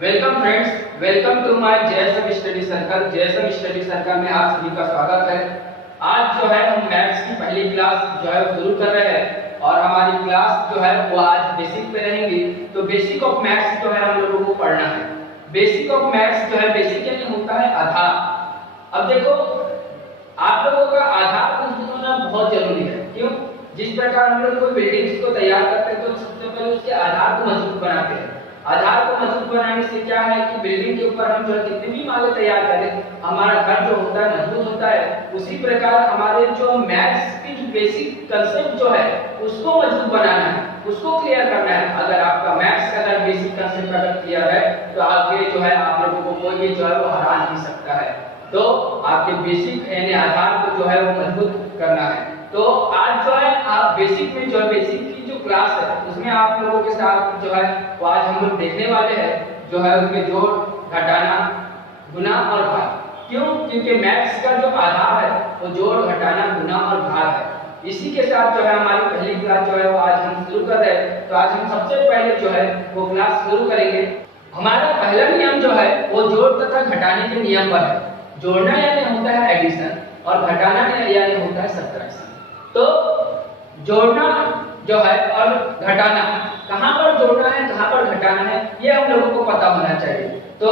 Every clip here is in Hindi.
Welcome friends, welcome to my JSM study circle. JSM study circle में आप सभी का स्वागत है। आज जो है हम मैथ्स की पहली क्लास जो है शुरू कर रहे हैं और हमारी क्लास जो है वो आज बेसिक पे रहेंगी। तो बेसिक ऑफ मैथ्स जो है हम लोगों को पढ़ना है। बेसिक ऑफ मैथ्स जो है बेसिक यानी होता है आधार। अब देखो, आप लोगों का आधार मजबूत होना बहुत जरूरी है। क्यों? जिस प्रकार हम लोग कोई बिल्डिंग्स को तैयार करते हैं तो सबसे पहले उसके आधार को मजबूत बनाते हैं। आधार को मजबूत बनाने से क्या है कि बिल्डिंग के ऊपर हम जो है कितनी भी माले तैयार करें, हमारा घर जो होता है मजबूत होता है। उसी प्रकार हमारे जो मैथ्स की जो बेसिक कंसेप्ट जो है उसको मजबूत बनाना है, उसको क्लियर करना है। अगर आपका मैथ्स का अगर बेसिक कंसेप्ट अगर क्लियर है तो आगे जो है आप लोगों को कोई भी जो है वो हरा नहीं सकता है। तो आपके बेसिक यानी आधार को जो है वो मजबूत करना है। तो आज जो है आप बेसिक में जो है बेसिक की जो क्लास है उसमें आप लोगों के साथ जो है वो आज हम लोग देखने वाले हैं जो है उसमें जोड़, घटाना, गुना और भाग। क्यों? क्योंकि मैथ्स का जो आधार है वो जोड़, घटाना, गुना और भाग है। इसी के साथ जो है हमारी पहली क्लास जो है वो आज हम शुरू कर रहे हैं। तो आज हम सबसे पहले जो है वो क्लास शुरू करेंगे। हमारा पहला नियम जो है वो जोड़ तथा घटाने के नियम पर है। जोड़ना यानी होता है एडिशन और घटाना यानी होता है सब्ट्रैक्शन। तो जोड़ना जो है और घटाना, कहां पर जोड़ना है कहां पर घटाना है ये हम लोगों को पता होना चाहिए। तो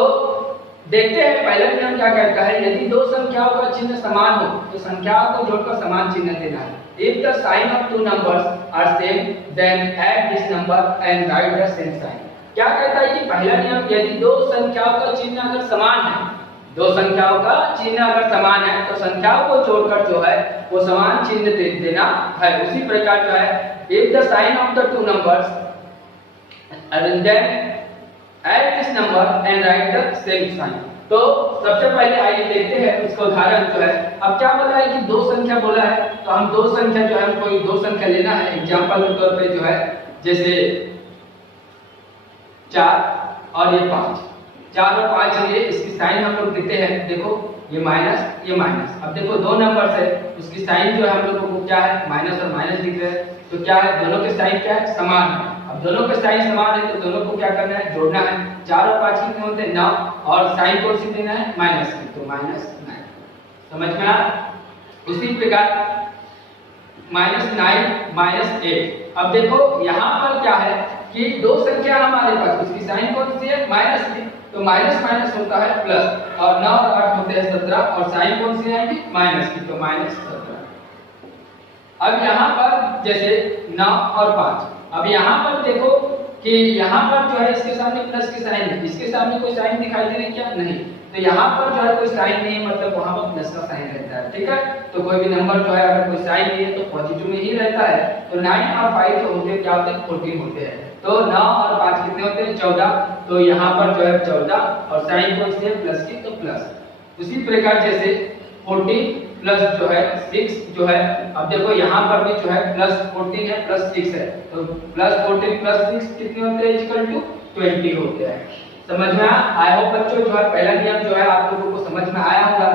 देखते हैं पहला नियम क्या कहता है। यदि दो संख्याओं का चिन्ह समान हो तो संख्याओं को जोड़कर समान चिन्ह देना है। If the sign of two numbers are same, then add this number and write the same sign। क्या कहता है कि पहला नियम, यदि दो संख्याओं का चिन्ह अगर समान है, दो संख्याओं का चिन्ह अगर समान है तो संख्याओं को जोड़कर जो है वो समान चिन्ह दे देना है। उसी प्रकार जो है if the sign of the two numbers and then add this number and write the same sign। तो सबसे पहले आइए देखते हैं उसका उदाहरण जो है। अब क्या बोला है कि दो संख्या बोला है तो हम दो संख्या जो है हमको दो संख्या लेना है। एग्जांपल के तौर पे जो है जैसे 4 और ये 5, 4 और 5 लिए इसकी साइन हम लोग देते हैं। देखो ये माइनस ये माइनस। अब देखो दो नंबर्स है उसकी साइन जो है हम लोगों को क्या है माइनस और माइनस दिख रहे हैं। तो क्या है दोनों के साइन क्या है समान है। अब दोनों के साइन समान है तो दोनों को क्या करना है जोड़ना है। 4 और 5 कितने होते हैं 9 और साइन कौन सी देना है माइनस की, तो -9। समझ में आ? उसी प्रकार -9 -8। अब देखो यहाँ पर क्या है कि दो संख्या हमारे पास उसकी साइन कौन सी है माइनस की, तो माइनस माइनस होता है प्लस और 9 और 8 होते हैं 17 और साइन कौन सी आएगी माइनस की, तो -17। अब यहाँ पर जैसे 9 और 5, अब यहाँ पर देखो कि यहाँ पर जो है इसके सामने प्लस की साइन है, इसके सामने कोई साइन दिखाई दे रही क्या नहीं, तो यहाँ पर जो है कोई साइन नहीं है मतलब वहां पर प्लस का साइन रहता है। ठीक है, तो कोई भी नंबर जो है अगर कोई साइन नहीं है तो पॉजिटिव में ही रहता है। तो 9 और 5 जो होते हैं क्या होते हैं 14 होते हैं। तो 9 और 5 कितने होते हैं 14। तो यहाँ पर जो है 14 और साइन कौन सी है प्लस की, तो प्लस। उसी प्रकार जैसे 14 प्लस जो है 6 जो है, अब देखो यहाँ पर भी जो है प्लस 14 है प्लस 6 है, तो प्लस 14 प्लस 6 कितने होते हैं इक्वल टू 20 होते हैं। समझ में आया? आई होप बच्चों जो है पहला नियम जो है आप लोगों को समझ में आया होगा।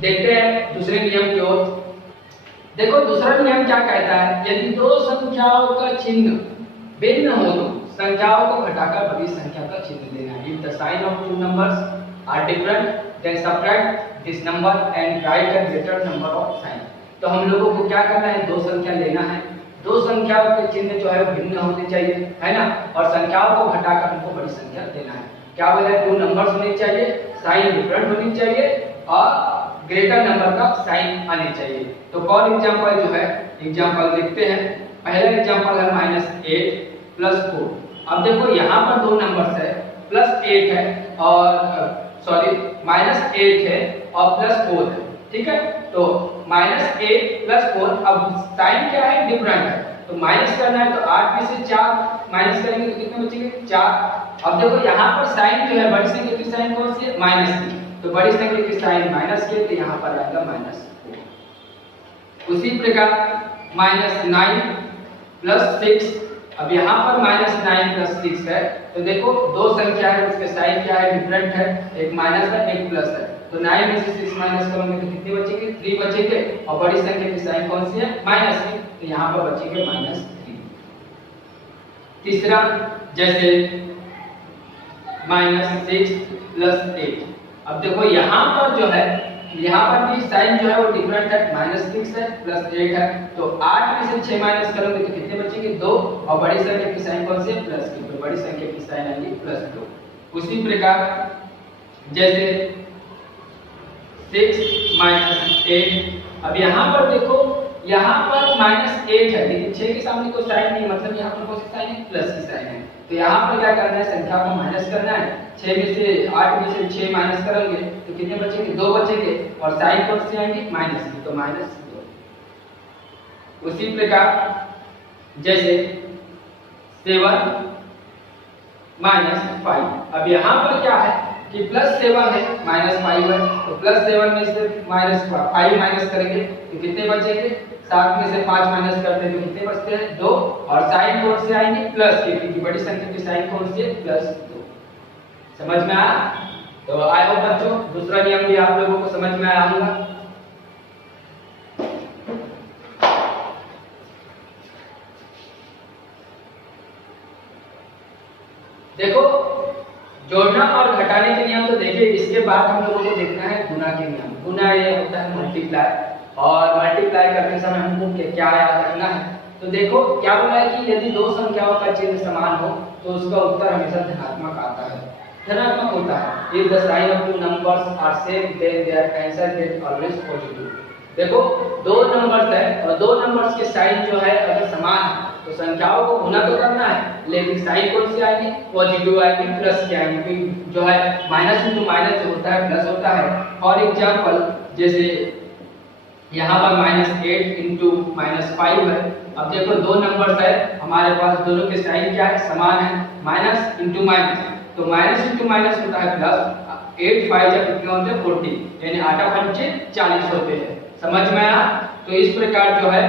देखते हैं दूसरे नियम की ओर। देखो दूसरा नियम क्या कहता है, यदि दो संख्याओं का चिन्ह भिन्न हो तो संख्याओं को घटाकर बड़ी संख्या का चिन्ह देना है। If the sign of two numbers are different, then subtract this number and write a greater number of sign। तो हम लोगों को क्या करना है, दो संख्या लेना है, दो संख्याओं के चिन्ह जो है भिन्न होने चाहिए, है ना, और संख्याओं को घटाकर हमको बड़ी संख्या देना है। क्या बोला है, दो नंबर्स होने चाहिए, साइन डिफरेंट होनी चाहिए और ग्रेटर नंबर का साइन आने चाहिए। तो कौन एग्जांपल जो है एग्जांपल देखते हैं। पहला एग्जांपल है -8 + 4। अब देखो यहाँ पर दो नंबर्स है +8 है और सॉरी -8 है और +4 है। ठीक है, तो -8 + 4, अब साइन क्या है डिफरेंट है तो माइनस करना है। तो 8 में से 4 माइनस करेंगे तो कितने बचेंगे 4। अब देखो यहाँ पर साइन जो है बड़ी संख्या की साइन कौन सी है माइनस की, तो बड़ी संख्या की साइन माइनस की तो यहाँ पर आएगा -4। उसी प्रकार -9 + 6। अब यहाँ पर -9 + 6 है, तो देखो दो संख्या है उसके साइन क्या है डिफरेंट है, एक माइनस है एक प्लस है। तो 9 में से 6 माइनस करोगे तो कितने बचेंगे 3 बचेंगे और बड़ी संख्या की साइन कौन सी है माइनस की, तो यहाँ पर बचेंगे -3। तीसरा जैसे -6 प्लस 8। अब देखो यहाँ पर जो है, यहाँ पर भी साइन जो है वो डिफरेंट है, -6 है प्लस 8 है, तो 8 में से 6 माइनस करोगे तो कितने बचेंगे 2, और बड़ी संख्या की साइन कौन सी है प्लस की, तो बड़ी संख्या की साइन आएगी +2। उसी प्रकार जैसे 6 - 8, अब यहाँ पर देखो यहाँ पर -8 है लेकिन 6 के सामने कोई साइन नहीं, मतलब यहाँ पर कौन सी साइन है प्लस की साइन है, तो यहाँ पर क्या करना है संख्या को माइनस करना है, 6 में से 8 में से 6 माइनस करेंगे तो कितने बचेंगे 2 बचेंगे, और साइन कौन सी आएंगी माइनस की, तो -2। उसी प्रकार जैसे 7 - 5, अब यहाँ पर क्या है कि +7 है -5 है, तो +7 में से -5 माइनस करेंगे तो कितने बचेंगे, 7 में से 5 माइनस करते हैं तो कितने बचते हैं 2, और साइन कौन से आएंगे प्लस के, क्योंकि बड़ी संख्या की साइन कौन सी है +2। समझ में आया? तो आई होप बच्चों दूसरा नियम भी आप लोगों को समझ में आया होगा। देखो जोड़ना और घटाने के नियम तो देखिए, इसके बाद हम लोगों को देखना है गुना के नियम। गुना ये होता है मल्टीप्लाई, और मल्टीप्लाई करते समय हमको क्या याद रखना है, तो देखो क्या बोला है कि यदि दो संख्याओं का चिन्ह समान हो तो उसका उत्तर हमेशा धनात्मक आता है, धनात्मक होता है। If the sign of two numbers are same then their answer get always positive. देखो दो नंबर्स है और दो नंबर्स के साइन जो है अगर समान है तो संख्याओं को गुना तो करना है, लेकिन साइन कौन सी आएगी पॉजिटिव आएगी, प्लस के आएगी, जो है माइनस इंटू माइनस जो होता है प्लस होता है। फॉर एग्जांपल जैसे यहाँ पर -8 इंटू -5 है। अब देखो दो नंबर्स है हमारे पास, दोनों के साइन क्या है समान है, माइनस इंटू माइनस, तो माइनस इंटू माइनस होता है प्लस। 8 5 जब कितने होते हैं 40, यानी 8 पंचे 40 होते हैं। समझ में आया? तो इस प्रकार जो है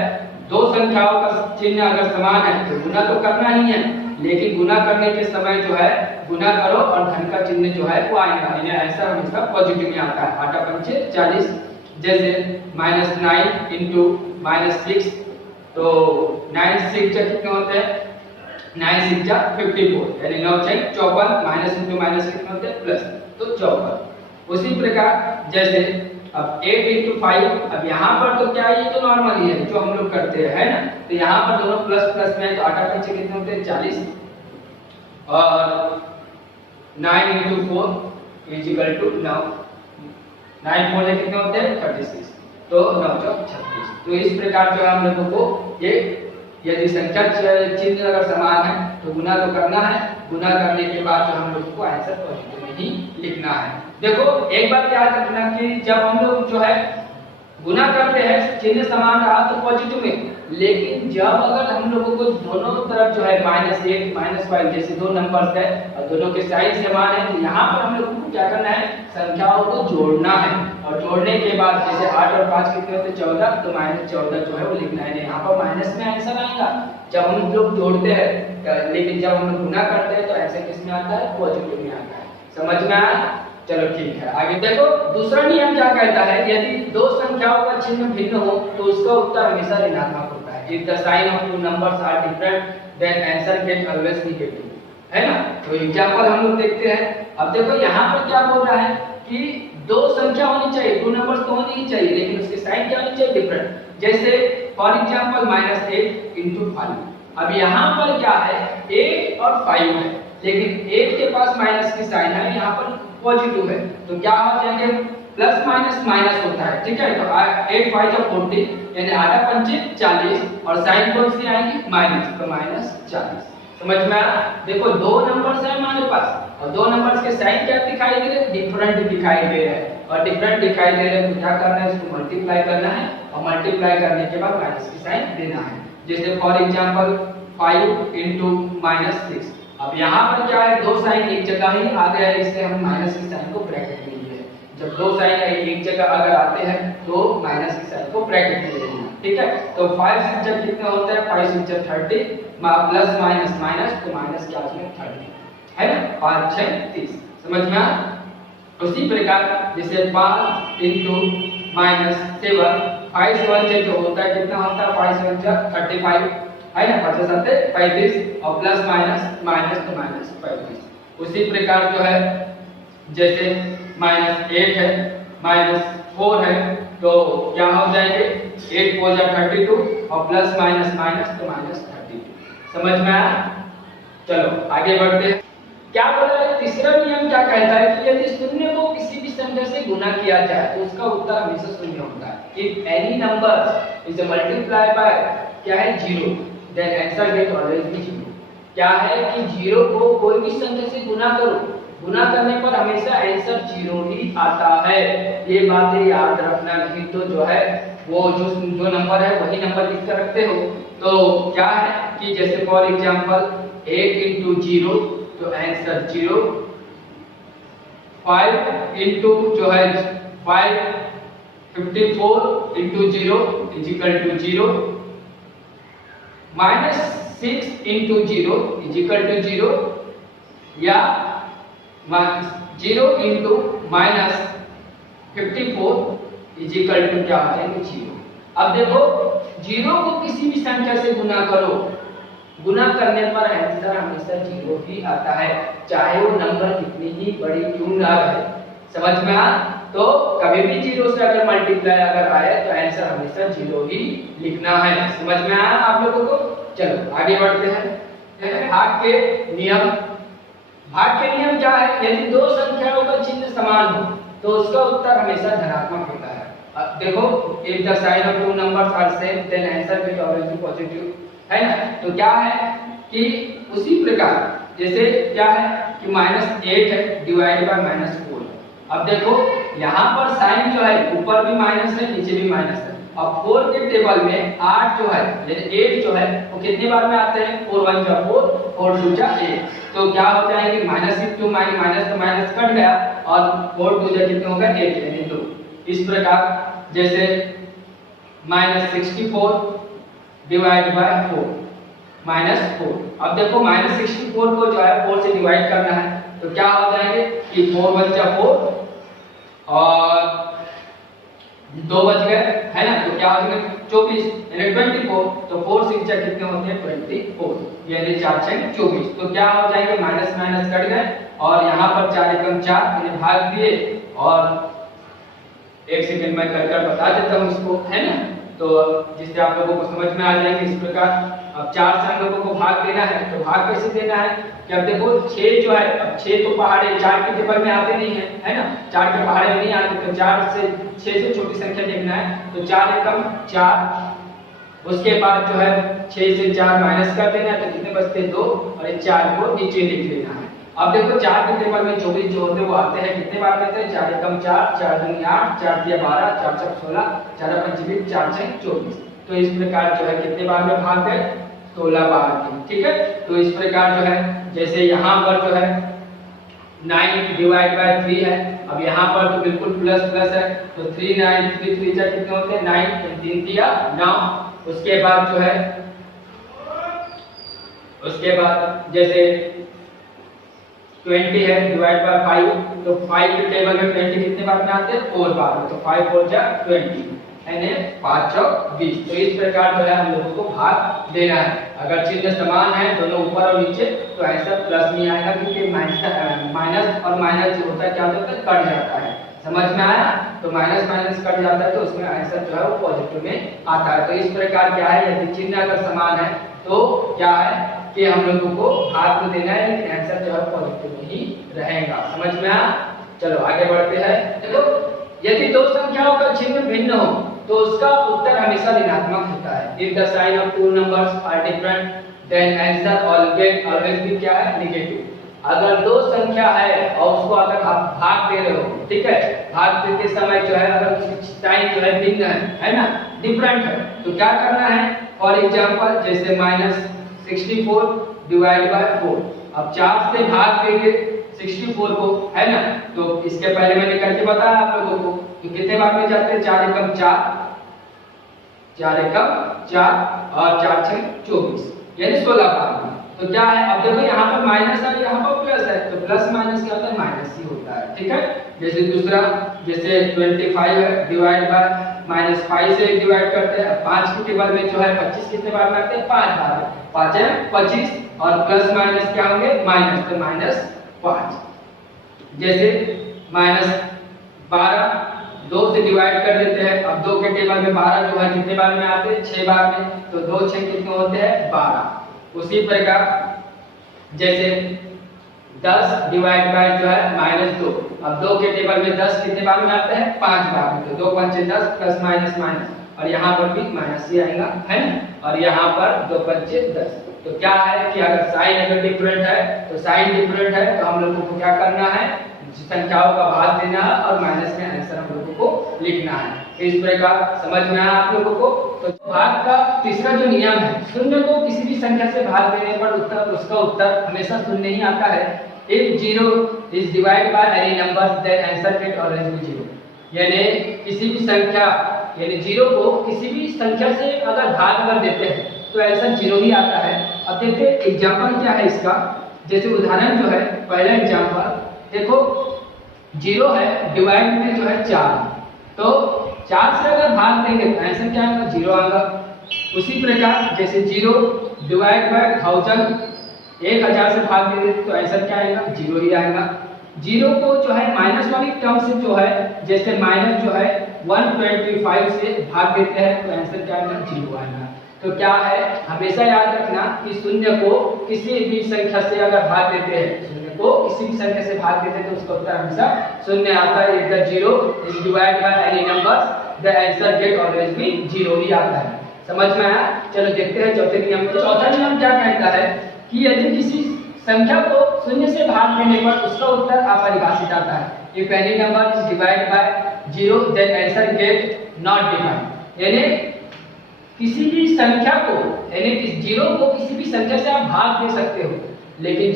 दो संख्याओं का चिन्ह अगर समान है तो गुना तो करना ही है, लेकिन गुना करने के समय जो है गुना करो और धन का चिन्ह जो है वो आएगा, यानी आंसर हमेशा पॉजिटिव में आता है। 8 पंचे 40, जैसे -9 इंटू -6, तो 9 6 कितने होते हैं 9 6 54, यानी 9 6 54, माइनस इंटू माइनस कितने होते हैं प्लस, तो 54। उसी प्रकार जैसे अब 8 इंटू 5, अब यहाँ पर तो क्या है ये तो नॉर्मल ही है जो हम लोग करते हैं, है ना, तो यहाँ पर दोनों प्लस प्लस में, तो 8 पंचे कितने होते हैं 40, और 9 इंटू 4 इज इक्वल टू 9, 9 4 कितने होते हैं 36, तो 9 4 36। तो इस प्रकार जो हम लोगों को ये यदि संख्या चिन्ह अगर समान है तो गुना तो करना है, गुना करने के बाद जो हम लोग को आंसर पॉजिटिव में ही लिखना है। देखो एक बात याद रखना कि जब हम लोग जो है गुना करते हैं चिन्ह समान रहा तो पॉजिटिव में, लेकिन जब अगर हम लोगों को दोनों तरफ जो है -1 -5 जैसे दो नंबर्स है और दोनों के साइन समान है, तो यहाँ पर हम लोगों को क्या करना है संख्याओं को जोड़ना है, और जोड़ने के बाद जैसे 8 और 5 कितने होते 14, तो -14 जो है वो लिखना है। यहाँ पर माइनस में आंसर आएगा जब हम लोग जोड़ते हैं, लेकिन जब हम लोग गुना करते हैं तो आंसर किस में आता है पॉजिटिव में आता है। समझ में आया? चलो ठीक है, आगे देखो दूसरा नियम क्या कहता है, यदि दो संख्याओं का चिन्ह भिन्न हो तो उसका उत्तर हमेशा ऋणात्मक होता है। If the sign of two numbers are different then answer get always negative, है ना। तो एग्जांपल हम लोग देखते हैं। अब देखो यहाँ पर क्या बोल रहा है कि दो संख्या होनी चाहिए, दो नंबर्स तो होनी ही चाहिए, लेकिन उसके साइन क्या होनी चाहिए डिफरेंट। जैसे फॉर एग्जांपल -8 इंटू 5, अब यहाँ पर क्या है 8 और 5 है, लेकिन 8 के पास माइनस की साइन है, यहाँ पर पॉजिटिव है, तो क्या हो जाएंगे प्लस माइनस माइनस होता है, ठीक है। तो 8 5 40, यानी 8 पंचे 40, और साइन कौन सी आएगी माइनस, तो -40। समझ में आया? देखो दो नंबर्स है हमारे पास और दो नंबर्स के साइन क्या दिखाई दे रहे डिफरेंट दिखाई दे रहे हैं, और डिफरेंट दिखाई दे रहे हैं तो क्या करना है इसको मल्टीप्लाई करना है, और मल्टीप्लाई करने के बाद माइनस की साइन देना है। जैसे फॉर एग्जांपल 5 इंटू -6, अब यहाँ पर क्या है दो साइन एक जगह ही आ गया है, इसलिए हम माइनस की साइन को ब्रैकेट में लिए। जब दो साइन एक जगह अगर आते हैं तो माइनस की साइन को ब्रैकेट में ले लेना, ठीक है। तो 5 6 जब कितना होता है 5 6 30, प्लस माइनस माइनस, तो माइनस के आगे 30, है ना, 5 6 30। समझ में आया? उसी प्रकार जैसे 5 इंटू -7, 5 7 जो होता है कितना होता है 5 7 35, है ना, 5 7 35, और प्लस माइनस माइनस तो -35। उसी प्रकार जो है जैसे -8 है, -4 है, तो क्या हो जाएंगे 8 4 जा 32 और प्लस माइनस माइनस तो -32। समझ में आया? चलो आगे बढ़ते हैं। क्या बोला है तीसरा नियम क्या कहता है कि यदि शून्य को किसी भी संख्या से गुना किया जाए तो उसका उत्तर हमेशा शून्य होता है। If any number is multiply by क्या है 0 then answer get always be 0। क्या है कि 0 को कोई भी संख्या से गुना करो, गुना करने पर हमेशा आंसर 0 ही आता है। ये बातें याद रखना, नहीं तो जो है वो जो नंबर है वही नंबर लिख कर रखते हो। तो क्या है कि जैसे फॉर एग्जांपल 8 into 0 तो आंसर 0, 5 into जो है 5 54 into 0 is equal to 0, -6 into 0 is equal to 0 या 0 into -54 is equal to क्या हो जाएंगे 0। अब देखो 0 को किसी भी संख्या से गुना करो, गुना करने पर आंसर हमेशा 0 ही आता है, चाहे वो नंबर कितनी ही बड़ी क्यों ना रहे। समझ में आ? तो कभी भी 0 से अगर मल्टीप्लाई अगर आए तो आंसर हमेशा 0 ही लिखना है। समझ में आया आप लोगों को? चलो आगे बढ़ते हैं। भाग के नियम। भाग के नियम क्या है? यदि दो संख्याओं का चिन्ह समान हो तो उसका उत्तर हमेशा धनात्मक होता है। अब देखो if the sign of two numbers are same then answer will always be positive, है ना? तो क्या है कि उसी प्रकार जैसे क्या है कि -8 है डिवाइड बाय -4। अब देखो यहाँ पर साइन जो है ऊपर भी माइनस है नीचे भी माइनस है। अब 4 के टेबल में 8 जो है यानी 8 जो है वो कितने बार में आते हैं? 4 1 जा 4 4 2 जा 8। तो क्या हो जाएंगे -6 to माइनस तो माइनस कट गया और 4 2 जा कितने हो गए 8 यानी 2। इस प्रकार जैसे -64 डिवाइड बाय 4 -4। अब देखो -64 को जो है 4 से डिवाइड करना है तो क्या हो जाएंगे कि 4 1 जा 4 और 2 बच गए, है ना? तो क्या हो जाएगा 24 यानी 24। तो 4 6 जा कितने होते हैं 24 यानी 4 6 24। तो क्या हो जाएंगे माइनस माइनस कट गए और यहाँ पर 4 एकम 4 यानी भाग दिए और एक सेकंड में कर बता देता हूँ इसको, है ना? तो जिससे आप लोगों को समझ में आ जाएंगे इस प्रकार। अब 4 से हम लोगों को भाग देना है तो भाग कैसे देना है कि अब देखो 6 जो है, अब 6 तो पहाड़े 4 के टेबल में आते नहीं है ना? 4 के पहाड़े में नहीं आते तो 4 से 6 से छोटी संख्या देखना है तो 4 एकम 4। उसके बाद जो है 6 से 4 माइनस कर देना है तो कितने बचते 2 और 4 को नीचे लिख लेना है। अब देखो 4 के टेबल में 24 जो होते हैं वो आते हैं कितने बार में आते हैं? 4 एकम 4 4 दूनी 8 4 तिया 12 4 चौक 16 4 पंच 20 4 6 24। तो इस प्रकार जो है कितने बार में भाग गए 16 बार में, ठीक है? तो इस प्रकार जो है जैसे यहाँ पर जो है 9 डिवाइड बाय 3 है। अब यहाँ पर तो बिल्कुल प्लस प्लस है तो 3 9 3 3 जा कितने होते हैं 9 तो 3 तिया 9। उसके बाद जो है उसके बाद जैसे 20 है डिवाइड बाय 5 तो 5 के टेबल में 20 कितने बार में आते हैं 4 बार में। तो 5 4 जा 20 यानी 5 चौक 20। तो इस प्रकार जो है हम लोगों को भाग देना है। अगर चिन्ह समान है दोनों ऊपर और नीचे तो ऐसा प्लस नहीं आएगा क्योंकि माइनस और माइनस जो होता है क्या होता है कट जाता है। समझ में आया? तो माइनस माइनस कट जाता है तो उसमें आंसर जो है वो पॉजिटिव में आता है। तो इस प्रकार क्या है यदि चिन्ह अगर समान है तो क्या है कि हम लोगों को भाग में देना है लेकिन आंसर जो है पॉजिटिव में ही रहेगा। समझ में आया? चलो आगे बढ़ते हैं। देखो यदि दो संख्याओं का चिन्ह भिन्न हो तो उसका उत्तर हमेशा ऋणात्मक होता है। If the sign of two numbers are different then answer always भी क्या है नेगेटिव। अगर दो संख्या है और उसको अगर आप भाग दे रहे हो, ठीक है, भाग देते समय जो है अगर उसकी साइन जो है भिन्न है ना, डिफरेंट है, तो क्या करना है? फॉर एग्जांपल जैसे -64 डिवाइड बाय 4। अब 4 से भाग देंगे 64 को, है ना? तो इसके पहले मैंने करके बताया आप लोगों को कि कितने बार में जाते हैं 4 एकम 4 4 एकम 4 और 4 6 24 यानी 16 बार में। तो क्या है अब देखो यहाँ पर माइनस है यहाँ पर प्लस है तो प्लस माइनस क्या होता है माइनस ही होता है, ठीक है? जैसे दूसरा जैसे 25 है डिवाइड बाय -5 से डिवाइड करते हैं। 5 के टेबल में जो है 25 कितने बार में आते हैं 5 बार। 5 है 25 और प्लस माइनस क्या होंगे माइनस, तो 5। जैसे -12 2 से डिवाइड कर देते हैं। अब 2 के टेबल में 12 जो है कितने बार में आते हैं? 6 बार में, तो 2 6 कितने होते हैं? 12। उसी प्रकार जैसे 10 डिवाइड बाय जो है -2, अब 2 के टेबल में 10 कितने बार में आता है? 5 बार में, तो 2 पंचे 10 प्लस माइनस माइनस, और यहाँ पर भी माइनस ही आएगा, है ना। और यहाँ पर 2 पंचे 10। तो क्या है कि अगर साइन अगर डिफरेंट है तो साइन डिफरेंट है तो हम लोगों को क्या करना है? संख्याओं का भाग देना है और माइनस में आंसर हम लोगों को लिखना है। इस प्रकार समझ में आया आप लोगों को? तो भाग का तीसरा जो नियम है, शून्य को किसी भी संख्या से भाग देने पर उसका उत्तर हमेशा शून्य ही आता है। If 0 is divided by any number, then answer get always be 0। यानी किसी भी संख्या यानी 0 को किसी भी संख्या से अगर भाग कर देते हैं तो आंसर 0 ही आता है। अब देखते हैं एग्जांपल क्या है इसका। जैसे उदाहरण जो है, पहला एग्जांपल देखो, 0 है डिवाइड में जो है 4, तो 4 से अगर भाग देंगे तो आंसर क्या आएगा? 0 आएगा। उसी प्रकार जैसे 0 डिवाइड बाय 1000 1000 से भाग देंगे तो आंसर क्या आएगा? 0 ही आएगा। 0 को जो है माइनस वाली टर्म से जो है, जैसे माइनस जो है 125 से भाग देते हैं तो आंसर क्या आएगा? 0 आएगा। तो क्या है, हमेशा याद रखना कि शून्य को किसी भी संख्या से अगर भाग देते हैं, शून्य को किसी भी संख्या से भाग देते हैं तो उसका उत्तर हमेशा शून्य आता है। If the 0 is divided by any numbers, the answer get always be 0 ही आता है। समझ में आया? चलो देखते हैं चौथे नियम को। चौथा नियम क्या कहता है कि यदि किसी संख्या को शून्य से भाग देने पर उसका उत्तर अपरिभाषित आता है। If any number is divided by 0, then answer get not defined। यानी किसी भी संख्या को, यानी कि 0 को किसी भी संख्या से आप भाग दे सकते हो, लेकिन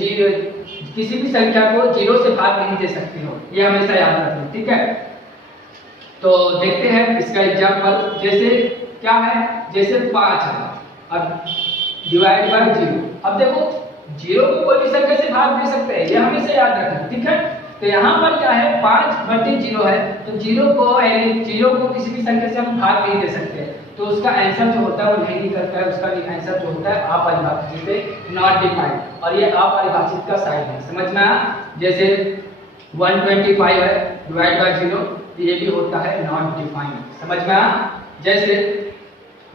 किसी भी संख्या को 0 से भाग नहीं दे सकते हो, ये हमेशा याद रखना, ठीक है। तो देखते हैं इसका एग्जांपल। जैसे क्या है, जैसे 5 है, अब डिवाइड बाय 0। अब देखो 0 को कोई भी संख्या से भाग दे सकते हैं, ये हमेशा याद रखना, ठीक है। तो यहाँ पर क्या है, 5/0 है, तो 0 को यानी 0 को किसी भी संख्या से हम भाग नहीं दे सकते, तो उसका आंसर जो होता है वो नहीं निकलता है। उसका आंसर जो होता है अपरिभाषित, जिसे नॉट डिफाइंड, और ये अपरिभाषित का साइन है। समझ में आया? जैसे 125 है डिवाइड बाय 0, ये भी होता है नॉट डिफाइंड। समझ में आया? जैसे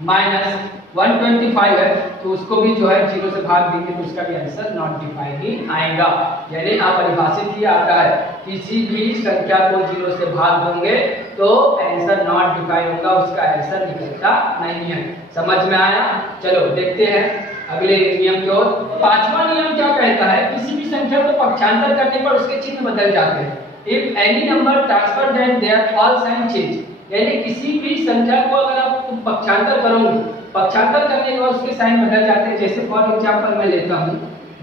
-125 है, तो उसको भी जो है 0 से भाग देंगे तो उसका भी आंसर नॉट डिफाइंड ही आएगा, यानी अपरिभाषित ही आता है। किसी भी संख्या को 0 से भाग दोगे तो आंसर नॉट डिफाइंड होगा, उसका आंसर निकलता नहीं है। समझ में आया? चलो देखते हैं अगले नियम की ओर। पांचवा नियम क्या कहता है, किसी भी संख्या को पक्षांतर करने पर उसके चिन्ह बदल जाते हैं। If any number transfer then their all sign change, यानी किसी भी संख्या को अगर आप पक्षांतर करोगे, पक्षांतर करने के बाद उसके साइन बदल जाते हैं। जैसे फॉर एग्जांपल मैं लेता हूं,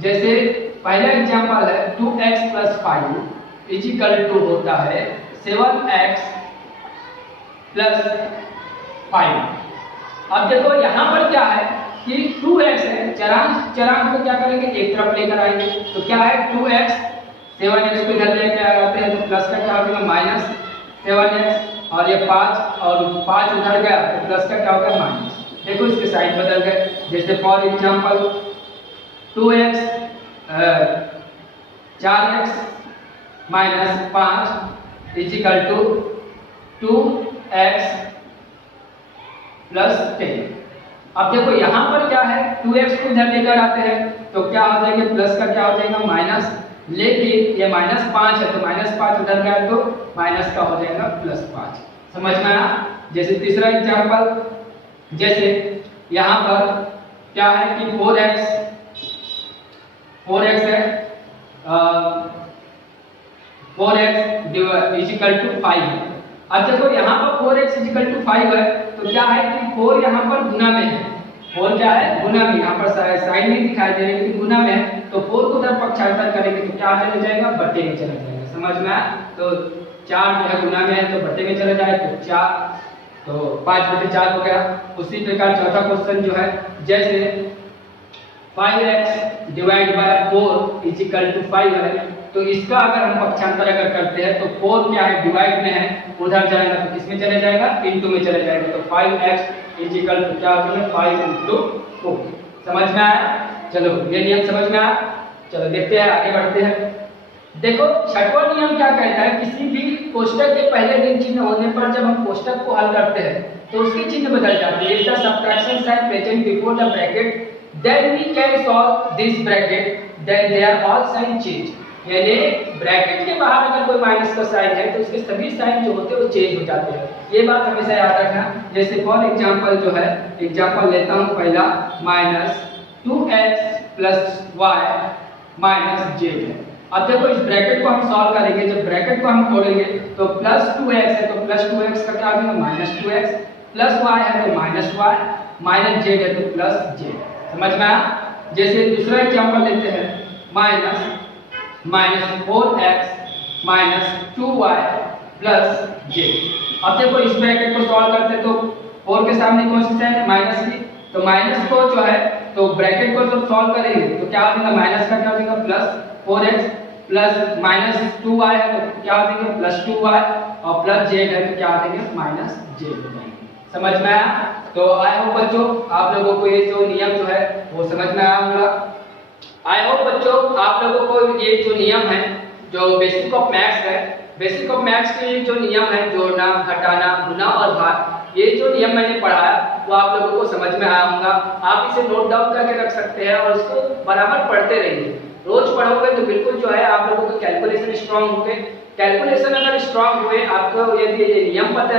जैसे पहला एग्जांपल है 2x + 5 = होता है 7x + 5। अब देखो यहाँ पर क्या है कि 2x है, चरांक को क्या करेंगे, एक तरफ लेकर आएंगे, तो क्या है 2x, 7x को इधर लेके आते हैं तो प्लस का क्या होगा -7x, और ये 5 और 5 उधर गया तो प्लस का क्या होगा माइनस। देखो इसके साइन बदल गए। जैसे for example 2x 4x - 5 = 2x + 10। अब देखो यहाँ पर क्या है, 2x को इधर लेकर आते हैं तो क्या हो जाएगा, प्लस का क्या हो जाएगा माइनस, लेकिन ये -5 है तो -5 उधर गया तो माइनस का हो जाएगा +5। समझ में आया? जैसे तीसरा एग्जांपल, जैसे यहाँ पर क्या है कि 4x है, 4x = 5 है। अब देखो यहाँ पर 4x = 5 है, तो क्या है कि 4 यहाँ पर गुना में है, 4 क्या है गुना में, यहाँ पर साइन नहीं दिखाई दे रही लेकिन गुना में है, तो 4 को उधर पक्षांतर करेंगे तो क्या चला जाएगा, बट्टे में चला जाएगा। समझ में आया? तो 4 जो है गुना में है तो बट्टे में चला जाए तो 4, तो 5/4 हो गया। उसी प्रकार चौथा क्वेश्चन जो है, जैसे 5x / 4 = 5 है, तो इसका अगर हम पक्षांतर अगर करते हैं तो 4 क्या है डिवाइड में है, उधर जाएगा तो किसमें चले जाएगा, इनटू में चले जाएगा, तो 5x = क्या होगा 5 × 4। समझ में आया? चलो ये नियम समझ में आया? चलो देखते हैं, आगे बढ़ते हैं। देखो छठवां नियम क्या कहता है, किसी भी कोष्टक के पहले ऋण चिन्ह होने पर जब हम कोष्टक को हल करते हैं तो उसके चिन्ह बदल जाते हैं। If the subtraction sign present before the bracket then we can solve this bracket then their all sign change. यानी ब्रैकेट के बाहर अगर कोई माइनस का साइन है तो उसके सभी साइन जो होते हैं वो चेंज हो जाते हैं। ये बात हमेशा याद रखना। जैसे फॉर एग्जांपल जो है, एग्जांपल लेता हूं पहला, -2x + y - z है। अब देखो इस ब्रैकेट को हम सॉल्व करेंगे, जब ब्रैकेट को हम तोड़ेंगे तो +2x है तो +2x का क्या आ जाएगा -2x, +y है तो -y, -z है तो +z। समझ में आया? जैसे दूसरा एग्जांपल लेते हैं, -4x - 2y + z। अब देखो इस ब्रैकेट को सॉल्व करते हैं तो 4 के सामने कौन सी साइन है, माइनस की, तो माइनस को जो है तो ब्रैकेट को जब सॉल्व करेंगे तो क्या हो जाएगा, माइनस का क्या हो जाएगा +4x + -2y है तो क्या हो जाएगा +2y, और +z है तो क्या हो जाएगा -z हो जाएंगे। समझ में आया? तो आई होप बच्चों आप लोगों को ये जो नियम जो है वो समझ में आया होगा। आई होप बच्चों आप लोगों को ये जो नियम है, जो बेसिक ऑफ मैथ्स है, बेसिक ऑफ मैथ्स के जो नियम है, जोड़ना, घटाना, गुना और भाग, ये जो नियम मैंने पढ़ाया वो आप लोगों को समझ में आया होगा। आप इसे नोट डाउन करके रख सकते हैं और इसको बराबर पढ़ते रहिए। रोज पढ़ोगे तो बिल्कुल जो है आप लोगों को कैलकुलेशन स्ट्रांग होंगे। कैलकुलेशन अगर स्ट्रांग हुए, आपको यदि ये नियम पता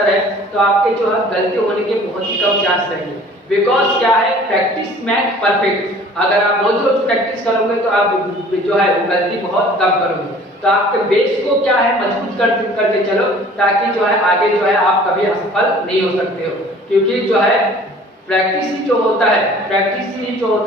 रहे तो आपके जो है गलती होने के बहुत ही कम चांस रहेंगे। बिकॉज क्या है, प्रैक्टिस मेक परफेक्ट। अगर आप रोज रोज प्रैक्टिस करोगे तो आप जो है वो गलती बहुत कम करोगे। तो आपके बेस को क्या है मजबूत करके चलो, ताकि जो है आगे जो है आप कभी असफल नहीं हो सकते हो। क्योंकि जो है प्रैक्टिस ही जो होता है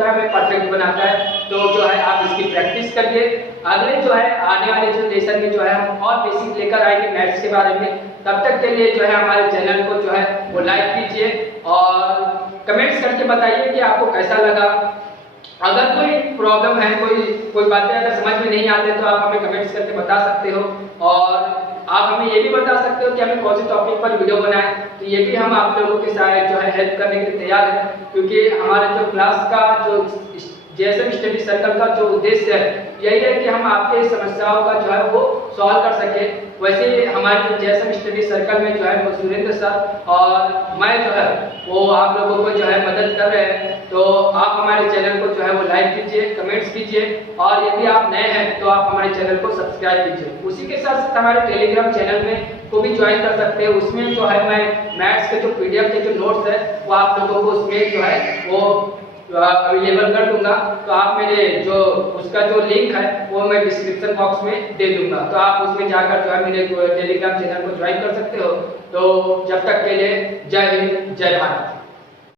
हमें परफेक्ट बनाता है। तो जो है आप इसकी प्रैक्टिस करिए। अगले जो है आने वाले जो लेसन में जो है हम और बेसिक लेकर आएंगे मैथ्स के बारे में। तब तक के लिए जो है हमारे चैनल को जो है वो लाइक कीजिए और कमेंट्स करके बताइए कि आपको कैसा लगा। अगर कोई प्रॉब्लम है, कोई बातें अगर समझ में नहीं आते तो आप हमें कमेंट्स करके बता सकते हो। और आप हमें ये भी बता सकते हो कि हमें कौन से टॉपिक पर वीडियो बनाएं, तो ये भी हम आप लोगों के साथ जो है हेल्प करने के लिए तैयार हैं। क्योंकि हमारे जो क्लास का जो जेएसएम स्टडी सर्कल का जो उद्देश्य है यही है कि हम आपके समस्याओं का जो है वो सॉल्व कर सके। वैसे हमारे जो जेएसएम स्टडी सर्कल में जो है वो सुरेंद्र सर और मैं जो है वो आप लोगों को जो है मदद कर रहे हैं। तो आप हमारे चैनल को जो है वो लाइक कीजिए, कमेंट्स कीजिए और यदि आप नए हैं तो आप हमारे चैनल को सब्सक्राइब कीजिए। उसी के साथ साथ हमारे टेलीग्राम चैनल में को भी ज्वाइन कर सकते हैं। उसमें जो है मैं मैथ्स के जो पीडीएफ के जो नोट्स है वो आप लोगों को उसमें जो है वो अवेलेबल कर दूंगा। तो आप मेरे जो उसका जो लिंक है वो मैं डिस्क्रिप्शन बॉक्स में दे दूंगा। तो आप उसमें जाकर जो है मेरे टेलीग्राम चैनल को ज्वाइन कर सकते हो। तो जब तक के लिए जय हिंद, जय भारत।